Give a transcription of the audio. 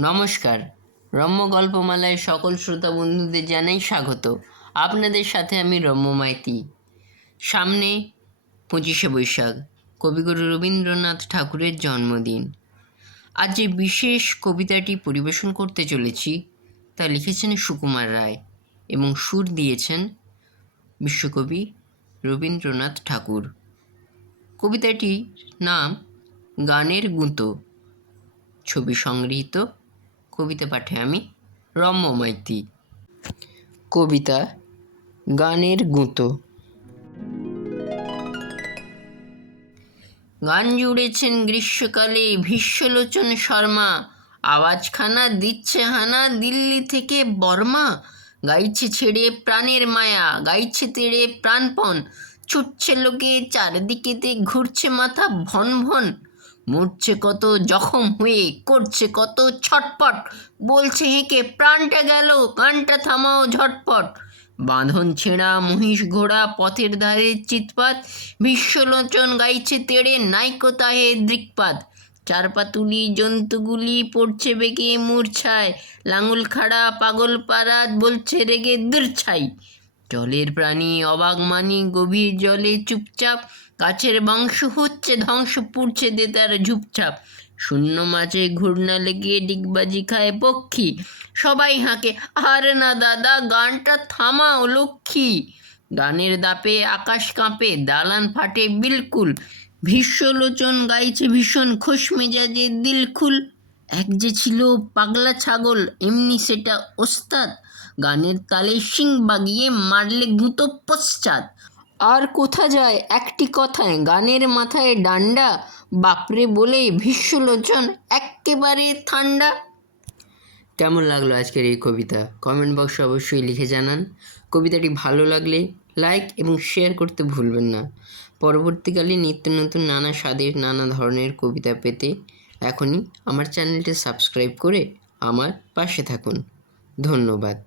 নমস্কার, রম্য গল্পমালায় সকল শ্রোতা বন্ধুদের জানাই স্বাগত। আপনাদের সাথে আমি রম্য মাইতি। সামনে 25শে বৈশাখ, কবিগুরু রবীন্দ্রনাথ ঠাকুরের জন্মদিন। আজ যে বিশেষ কবিতাটি পরিবেশন করতে চলেছি তা লিখেছেন সুকুমার রায় এবং সুর দিয়েছেন বিশ্বকবি রবীন্দ্রনাথ ঠাকুর। কবিতাটির নাম গানের গুঁতো। ছবি সংগৃহীত। কবিতা পাঠে আমি রম্য মাইতি। কবিতা গানের গুঁতো। গান জুড়েছেন গ্রীষ্মকালে ভীষ্মলোচন শর্মা, আওয়াজখানা দিচ্ছে হানা দিল্লি থেকে বর্মা। গাইছে ছেড়ে প্রাণের মায়া, গাইছে তেড়ে প্রাণপণ, ছুটছে লোকে চারদিকেতে, ঘুরছে মাথা ভন ভন। মরছে কত জখম হয়ে, করছে কত ছটপট, বলছে হেঁকে প্রাণটা গেল, গানটা থামাও ঝটপট। বাঁধন ছেঁড়া মহিষ ঘোড়া পথের ধারে চিৎপাত, বিশ্বলোচন গাইছে তেড়ে নাইকো তাহে দৃক্পাত। চারপাতুলি জন্তুগুলি পড়ছে বেগে মূর্ছায়, লাঙুল খাড়া পাগল পাড়া বলছে রেগে দূরছাই। জলের প্রাণী অবাক মানি গভীর জলে চুপচাপ, গাছের বংশ হচ্ছে ধ্বংস, পুড়ছে দেতার ঝুপচাপ। শূন্য মাঝে ঘূর্ণা লেগে ডিগবাজি খায় পক্ষী, সবাই হাঁকে আর না দাদা গানটা থামাও লক্ষ্মী। গানের দাপে আকাশ কাঁপে, দালান ফাটে বিলকুল, ভীষ্মলোচন গাইছে ভীষণ খোশ মেজাজে দিলখুল। এক যে ছিল পাগলা ছাগল, এমনি সেটা ওস্তাদ, গানের তালে শিং বাগিয়ে মারলে গুঁতো পশ্চাৎ। আর কোথা যায় একটি কথায়, গানের মাথায় ডান্ডা, বাপরে বলে ভীষ্মলোচন এক্কেবারে ঠান্ডা। কেমন লাগলো আজকের এই কবিতা? কমেন্ট বক্সে অবশ্যই লিখে জানান। কবিতাটি ভালো লাগলে লাইক এবং শেয়ার করতে ভুলবেন না। পরবর্তীকালে নিত্য নতুন নানা স্বাদের নানা ধরনের কবিতা পেতে এখনই আমার চ্যানেলটি সাবস্ক্রাইব করে আমার পাশে থাকুন। ধন্যবাদ।